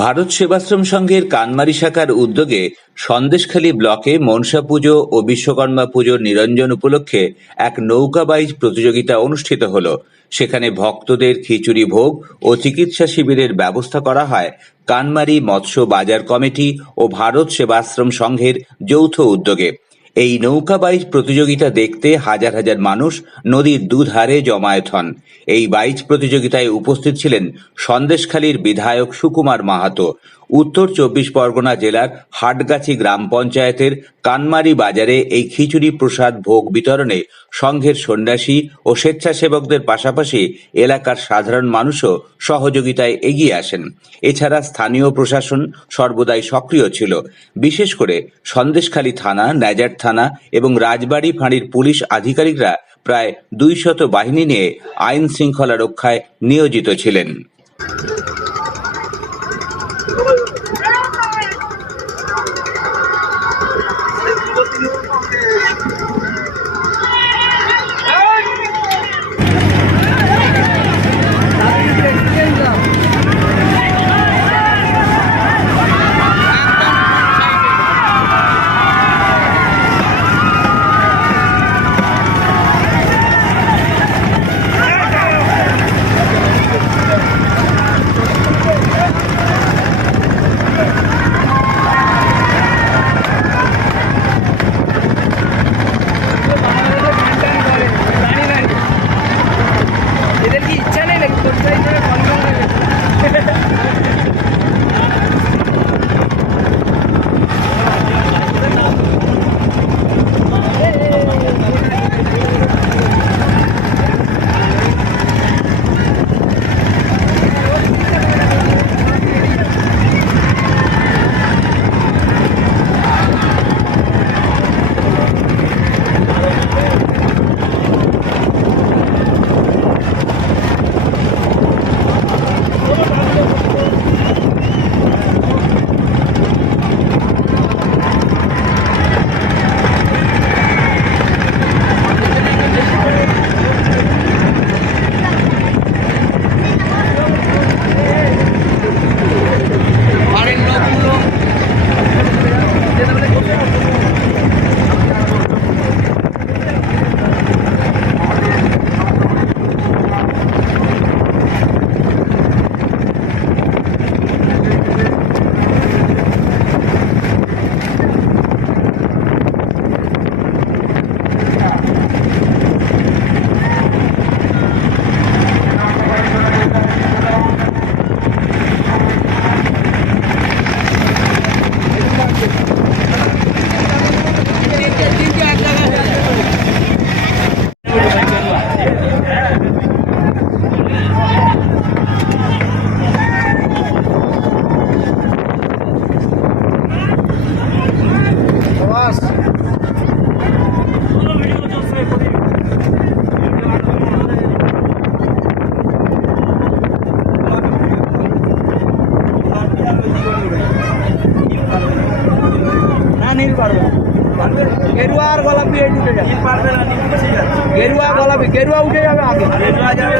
ভারত সেবাশ্রম সংঘের কানমারি শাখার উদ্যোগে সন্দেশখালী ব্লকে মনসা পুজো ও বিশ্বকর্মা পুজোর নিরঞ্জন উপলক্ষে এক নৌকা বাইচ প্রতিযোগিতা অনুষ্ঠিত হল। সেখানে ভক্তদের খিচুড়ি ভোগ ও চিকিৎসা শিবিরের ব্যবস্থা করা হয় কানমারি মৎস্য বাজার কমিটি ও ভারত সেবাশ্রম সংঘের যৌথ উদ্যোগে। এই নৌকা বাইচ প্রতিযোগিতা দেখতে হাজার হাজার মানুষ নদীর দুধারে জমায়েত হন। এই বাইচ প্রতিযোগিতায় উপস্থিত ছিলেন সন্দেশখালীর বিধায়ক সুকুমার মাহাতো। উত্তর 24 পরগনা জেলার হাটগাছি গ্রাম পঞ্চায়েতের কানমারি বাজারে এই খিচুড়ি প্রসাদ ভোগ বিতরণে সংঘের সন্ন্যাসী ও স্বেচ্ছাসেবকদের পাশাপাশি এলাকার সাধারণ মানুষও সহযোগিতায় এগিয়ে আসেন। এছাড়া স্থানীয় প্রশাসন সর্বদাই সক্রিয় ছিল। বিশেষ করে সন্দেশখালী থানা, ন্যাজার থানা এবং রাজবাড়ী ফাঁড়ির পুলিশ আধিকারিকরা প্রায় 200 বাহিনী নিয়ে আইন শৃঙ্খলা রক্ষায় নিয়োজিত ছিলেন। गेरुआ और गोलापी गेरुआ गोलापी गेरुआ उठे जाए आगे गेरुआ जाए